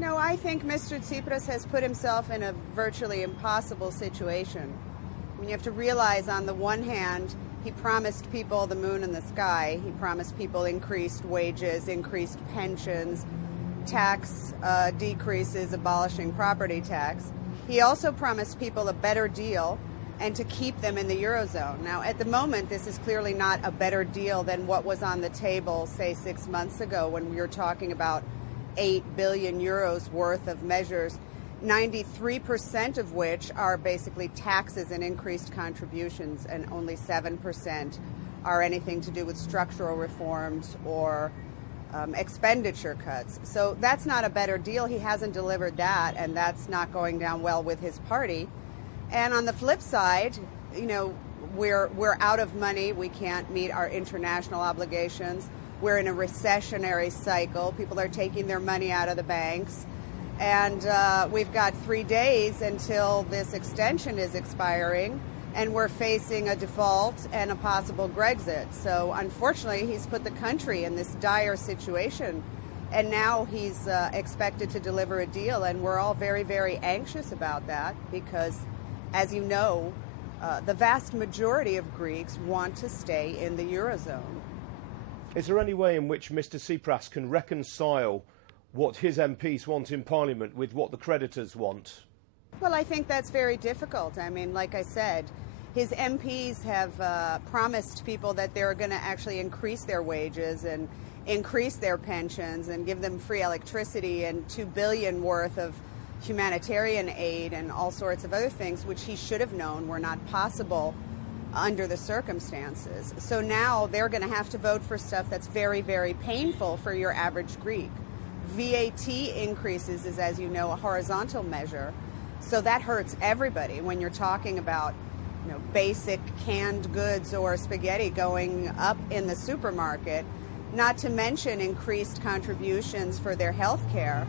No, I think Mr. Tsipras has put himself in a virtually impossible situation. I mean, you have to realize, on the one hand, he promised people the moon and the sky. He promised people increased wages, increased pensions, tax decreases, abolishing property tax. He also promised people a better deal and to keep them in the Eurozone. Now, at the moment, this is clearly not a better deal than what was on the table, say, 6 months ago, when we were talking about 8 billion euros worth of measures, 93% of which are basically taxes and increased contributions, and only 7% are anything to do with structural reforms or expenditure cuts. So that's not a better deal. He hasn't delivered that, and that's not going down well with his party. And on the flip side, you know, we're out of money. We can't meet our international obligations. We're in a recessionary cycle. People are taking their money out of the banks. And we've got 3 days until this extension is expiring, and we're facing a default and a possible Grexit. So unfortunately, he's put the country in this dire situation, and now he's expected to deliver a deal, and we're all very, very anxious about that because, as you know, the vast majority of Greeks want to stay in the Eurozone. Is there any way in which Mr. Tsipras can reconcile what his MPs want in Parliament with what the creditors want? Well, I think that's very difficult. I mean, like I said, his MPs have promised people that they're going to actually increase their wages and increase their pensions and give them free electricity and $2 billion worth of humanitarian aid and all sorts of other things, which he should have known were not possible under the circumstances. So now they're going to have to vote for stuff that's very, very painful for your average Greek. VAT increases is, as you know, a horizontal measure. So that hurts everybody when you're talking about, you know, basic canned goods or spaghetti going up in the supermarket, not to mention increased contributions for their health care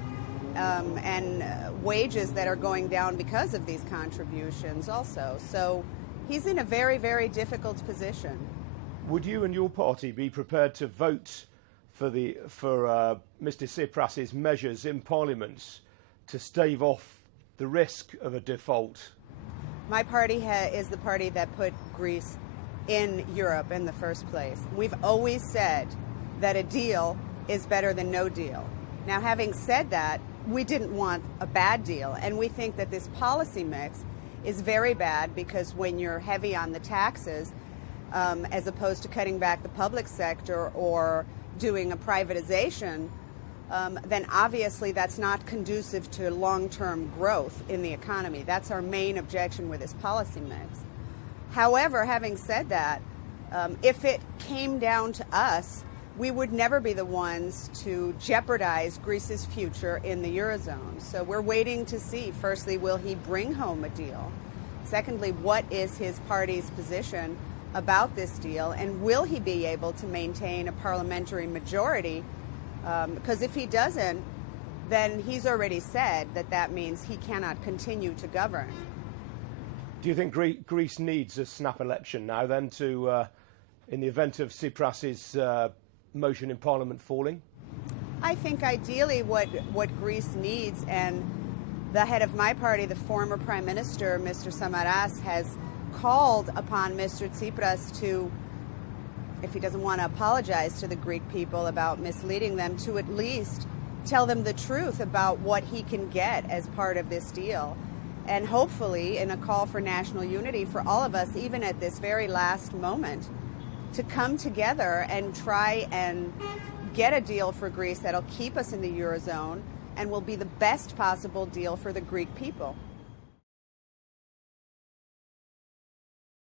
and wages that are going down because of these contributions also. So he's in a very, very difficult position. Would you and your party be prepared to vote for Mr. Tsipras's measures in Parliament to stave off the risk of a default? My party is the party that put Greece in Europe in the first place. We've always said that a deal is better than no deal. Now, having said that, we didn't want a bad deal, and we think that this policy mix is very bad because when you're heavy on the taxes, as opposed to cutting back the public sector or doing a privatization, then obviously that's not conducive to long-term growth in the economy. That's our main objection with this policy mix. However, having said that, if it came down to us, we would never be the ones to jeopardize Greece's future in the Eurozone. So we're waiting to see, firstly, will he bring home a deal? Secondly, what is his party's position about this deal? And will he be able to maintain a parliamentary majority? Because if he doesn't, then he's already said that that means he cannot continue to govern. Do you think Greece needs a snap election now then to, in the event of Tsipras's motion in Parliament falling? I think ideally what Greece needs, and the head of my party, the former Prime Minister, Mr. Samaras, has called upon Mr. Tsipras to, if he doesn't want to apologize to the Greek people about misleading them, to at least tell them the truth about what he can get as part of this deal. And hopefully, in a call for national unity for all of us, even at this very last moment, to come together and try and get a deal for Greece that'll keep us in the Eurozone and will be the best possible deal for the Greek people.